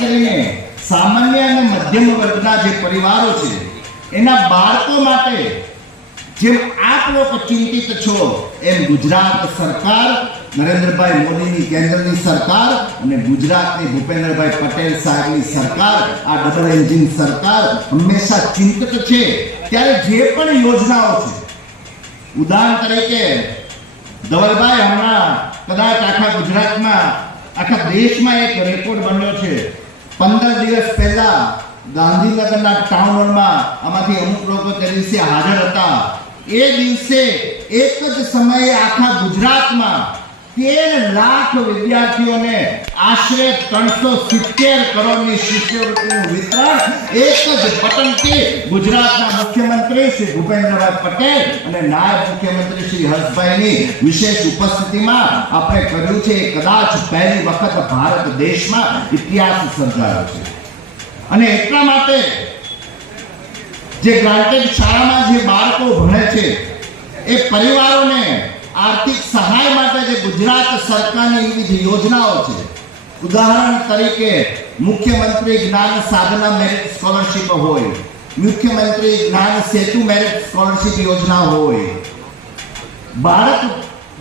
કરીને સામાન્ય અને મધ્યમ વર્ગના જે પરિવારો છે, એના બાળકો માટે જેમ આપ લોકો ચિંતિત છો એમ ગુજરાત સરકાર, નરેન્દ્રભાઈ મોદીની કેન્દ્રની સરકાર અને ગુજરાતની ભૂપેન્દ્રભાઈ પટેલ સાહેબની સરકાર, આ ડબલ એન્જિન સરકાર હંમેશા ચિંતિત છે. ત્યારે જે પણ યોજનાઓ છે, ઉદાહરણ તરીકે ધવલભાઈ હમણાં કદાચ આખા ગુજરાતમાં આખા દેશમાં એક રેકોર્ડ બન્યો છે. પંદર દિવસ પહેલા ગાંધીનગરના ટાઉન હોલમાં આમાંથી અમુક લોકો તે દિવસે હાજર હતા. એ દિવસે એક જ સમયે આખા ગુજરાતમાં લાખ વિદ્યાર્થીઓને આશરે ત્રણસો સિત્તેર કરોડની શિષ્યવૃત્તિનું વિતરણ એક જ બટનથી ગુજરાતના મુખ્યમંત્રી શ્રી ભૂપેન્દ્રભાઈ પટેલ અને નાયબ મુખ્યમંત્રી શ્રી હર્ષભાઈની વિશેષ ઉપસ્થિતિમાં આપણે કર્યું છે. એ કદાચ પહેલી વખત ભારત દેશમાં ઇતિહાસ સર્જાયો છે. અને એટલા માટે જે ગ્રાન્ટેડ શાળામાં જે બાળકો ભણે છે, એ પરિવારોને આર્થિક સહાય માટે જે ગુજરાત સરકારની વિવિધ યોજનાઓ છે. ઉદાહરણ તરીકે મુખ્યમંત્રી જ્ઞાન સાધના મેરિટ સ્કોલરશીપ હોય, મુખ્યમંત્રી જ્ઞાન સેતુ મેરિટ સ્કોલરશીપ યોજના હોય. ભારત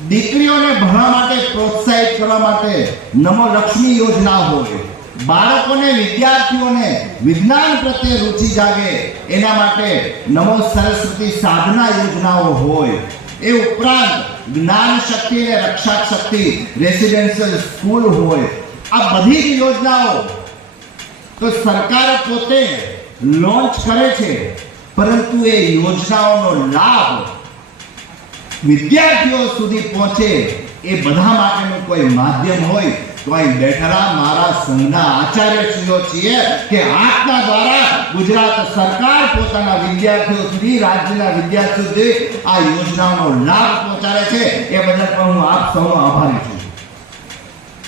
દીકરીઓને ભણવા માટે પ્રોત્સાહિત કરવા માટે નમો લક્ષ્મી યોજના હોય. બાળકોને વિદ્યાર્થીઓને વિજ્ઞાન પ્રત્યે રુચિ જાગે, એના માટે નમો સરસ્વતી સાધના યોજનાઓ હોય. એ ઉપરાંત જ્ઞાન શક્તિ અને રક્ષા શક્તિ રેસિડેન્શિયલ સ્કૂલ હોય, આ બધી જ યોજનાઓ તો સરકાર પોતે લોન્ચ કરે છે. પરંતુ એ યોજનાઓનો લાભ વિદ્યાર્થીઓ સુધી પહોંચે એ બધા માટેનું કોઈ માધ્યમ હોય તો અહીં બેઠેલા મારા સંઘના આચાર્યશ્રીઓ છીએ કે આપના દ્વારા ગુજરાત સરકાર પોતાના વિદ્યાર્થીઓ સુધી, રાજ્યના વિદ્યાર્થીઓ સુધી આ યોજનાનો લાભ પહોંચાડે છે. એ બદલ પણ હું આપ સૌનો આભારી છું.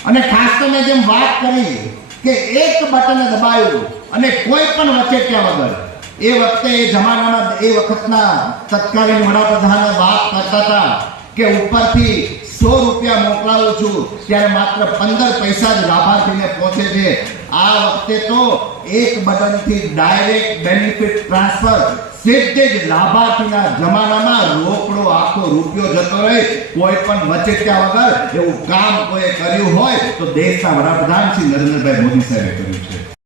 અને ખાસ તો મેં જેમ વાત કરી કે એક બટન દબાયું અને કોઈ પણ વચેટિયા વગર, એ વખતે એ જમાનામાં એ વખતના તત્કાલીન વડાપ્રધાન વાત કરતા હતા કે ઉપરથી સો રૂપિયા મોકલાવું છું. ત્યારે માત્ર પંદર પૈસા જ લાભાર્થીને પહોંચે છે. આ વખતે તો એક બટનથી ડાયરેક્ટ બેનિફિટ ટ્રાન્સફર સીધે જ લાભાર્થીના જમાનામાં રોકડો આખો રૂપિયો જતો રહે. કોઈ પણ વચેટિયા વગર એવું કામ કોઈ કર્યું હોય તો દેશના વડાપ્રધાન શ્રી નરેન્દ્રભાઈ મોદી સાહેબે કર્યું છે.